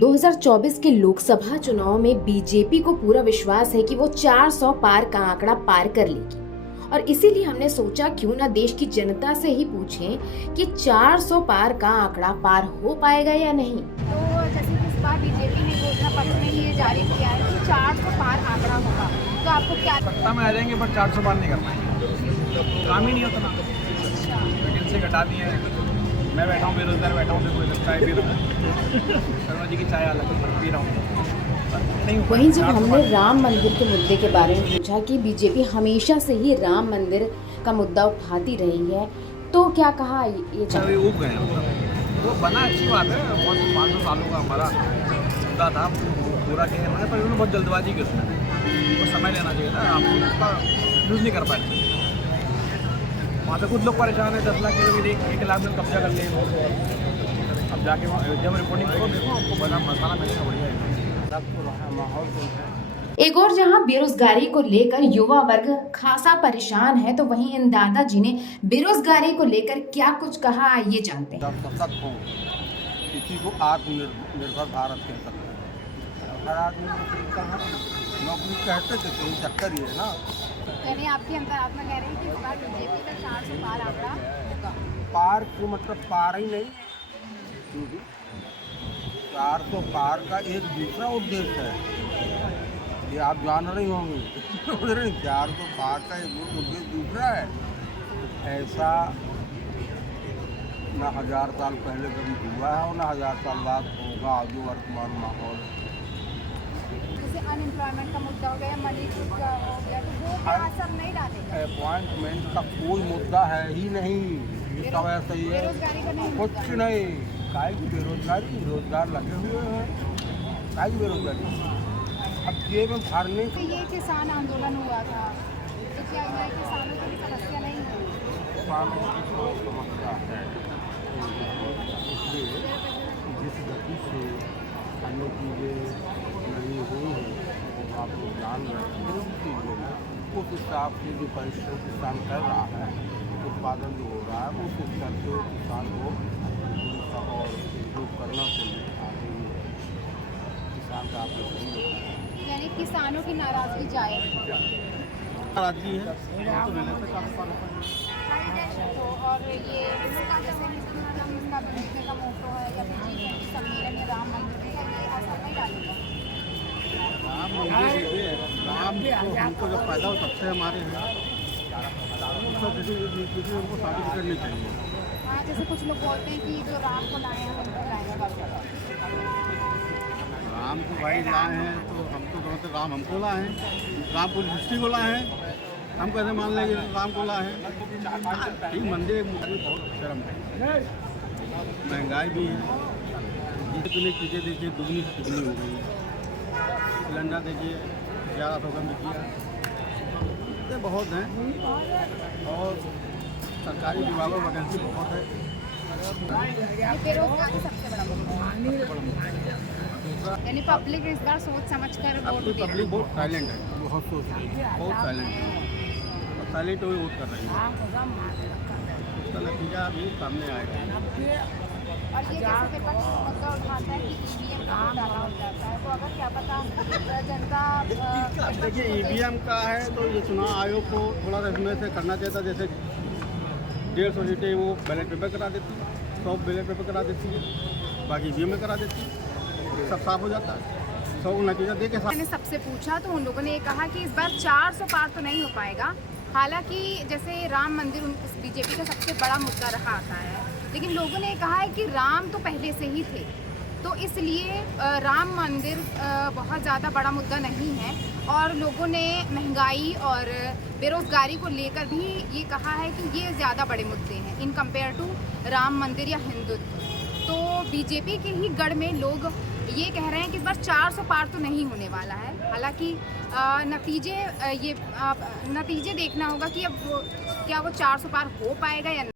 2024 के लोकसभा चुनाव में बीजेपी को पूरा विश्वास है कि वो 400 पार का आंकड़ा पार कर लेगी और इसीलिए हमने सोचा क्यों ना देश की जनता से ही पूछें कि 400 पार का आंकड़ा पार हो पाएगा या नहीं। तो जैसे कि इस बार बीजेपी ने घोषणा पत्र में ये जारी किया है कि 400 पार आंकड़ा होगा, तो आपको क्या सत्ता में आ जाएंगे पर 400 पार नहीं कर पाएंगे, काम ही नहीं होता ना। वैकेंसी घटा दी है, मैं बैठा हूँ बेरोजगार बैठा हूँ, कोई चाय पी रहा हूँ, शर्मा जी की चाय अलग पी रहा हूँ। वहीं जब हमने राम मंदिर के मुद्दे के बारे में पूछा कि बीजेपी हमेशा से ही राम मंदिर का मुद्दा उठाती रही है, तो क्या कहा ये अभी उग गए मतलब वो बना अच्छी बात है। बहुत 500 सालों का हमारा मुद्दा था, पूरा किया है, पर उन्होंने बहुत जल्दबाजी की उसमें, तो समय लेना चाहिए था। आप उसका यूज़ नहीं कर पाए। वहाँ पे कुछ लोग परेशान है, 10 लाख की 1 लाख में कब्जा कर लिए। अब जाके जब रिपोर्टिंग करो देखो आपको बना मसाला मिलेगा बढ़िया माहौल। एक और जहां बेरोजगारी को लेकर युवा वर्ग खासा परेशान है, तो वहीं इन दादाजी ने बेरोजगारी को लेकर क्या कुछ कहा, आइए जानते हैं। जब सशक्त हो किसी को आत्मनिर्भर भारत कह सकते हैं। हर आदमी नौकरी कहते थे तो चक्कर ही है ना। यानी आपके अंतरात्मा कह रहे हैं कि इस बार बीजेपी का 400 पार आंकड़ा होगा। पार को मतलब पार ही नहीं, 400 पार का एक दूसरा उद्देश्य है, ये आप जान रही होंगे। 400 पार का एक उद्देश्य दूसरा है। ऐसा न 1000 साल पहले कभी हुआ है और न 1000 साल बाद होगा। जो वर्तमान माहौल जैसे अनएम्प्लॉयमेंट का मुद्दा हो गया, मनी का हो गया, तो वो क्या असर नहीं डालेगा? अपॉइंटमेंट का कोई मुद्दा है ही नहीं। ये सब ऐसा ही है, बेरोजगारी का नहीं, कुछ नहीं। काहे की बेरोजगारी, रोजगार लगे हुए हैं, काहे की बेरोजगारी। अब जेब में भरने तो ये किसान आंदोलन हुआ था, तो क्या ये किसानों की समस्या नहीं है? किसानों की कोई समस्या है, इसलिए जिस गति से अन्य चीज़ें नहीं हुई हैं वो आप लोग जान रहे हैं, उस हिसाब से जो परिश्रम किसान कर रहा है, उत्पादन जो हो रहा है, उस हिसाब से किसान को और इम्प्रूव करना चाहिए। आगे किसान का आपको सही होता है, यानी किसानों की नाराजगी जाए नाराजगी है तो। और ये इसका जैसे इसका बीजेपी का मोटो है या बीजेपी सम्मेलन या राम मंदिर का ये असर नहीं डालेगा? राम मंदिर देखिए, राम को हमको जब पैदा हो तब से हमारे हैं, उसको किसी हमको शादी करनी चाहिए। हाँ, जैसे कुछ लोग बोलते हैं कि जो राम को लाए हैं उनको लाएंगे। राम को भाई लाए हैं तो हम तो कहते राम हमको लाए हैं, राम पूरी सृष्टि को लाए हैं, हम कैसे मान लेंगे राम को लाए हैं। ठीक, मंदिर मुझे बहुत शर्म है, महंगाई भी है, जितनी चीज़ें देखिए दुगनी से दुगनी हो गई है। सिलेंडर देखिए 1100 का बिकिया, ये बहुत हैं और सरकारी विभागों में वैकेंसी बहुत है। ये बेरोजगारी सबसे बड़ा मुद्दा है, यानी पब्लिक इस बार सोच समझ कर वोट दे रही है। पब्लिक बहुत साइलेंट है, बहुत सोच रही है, बहुत साइलेंट है और साइलेंट हुई वोट कर रही है। उसका नतीजा अभी सामने आएगा। और ये जैसे विपक्ष मुद्दा उठाता है कि ईवीएम का घोटाला हो जाता है, तो अगर क्या पता जनता देखिए ईवीएम का है तो ये चुनाव आयोग को थोड़ा इसमें से करना चाहिए था। जैसे 150 सीटें वो बैलेट पेपर करा देती है, 100 बैलेट पेपर करा देती है, बाकी ईवीएम में करा देती है, सब साफ हो जाता है। सब नतीजा दे के मैंने सबसे पूछा तो उन लोगों ने ये कहा कि इस बार 400 पार तो नहीं हो पाएगा। हालांकि जैसे राम मंदिर बीजेपी का सबसे बड़ा मुद्दा रहा आता है, लेकिन लोगों ने कहा है कि राम तो पहले से ही थे, तो इसलिए राम मंदिर बहुत ज़्यादा बड़ा मुद्दा नहीं है। और लोगों ने महंगाई और बेरोज़गारी को लेकर भी ये कहा है कि ये ज़्यादा बड़े मुद्दे हैं इन कंपेयर टू राम मंदिर या हिंदुत्व। तो बीजेपी के ही गढ़ में लोग ये कह रहे हैं कि इस बार 400 पार तो नहीं होने वाला है। हालांकि नतीजे देखना होगा कि अब क्या वो 400 पार हो पाएगा या नहीं।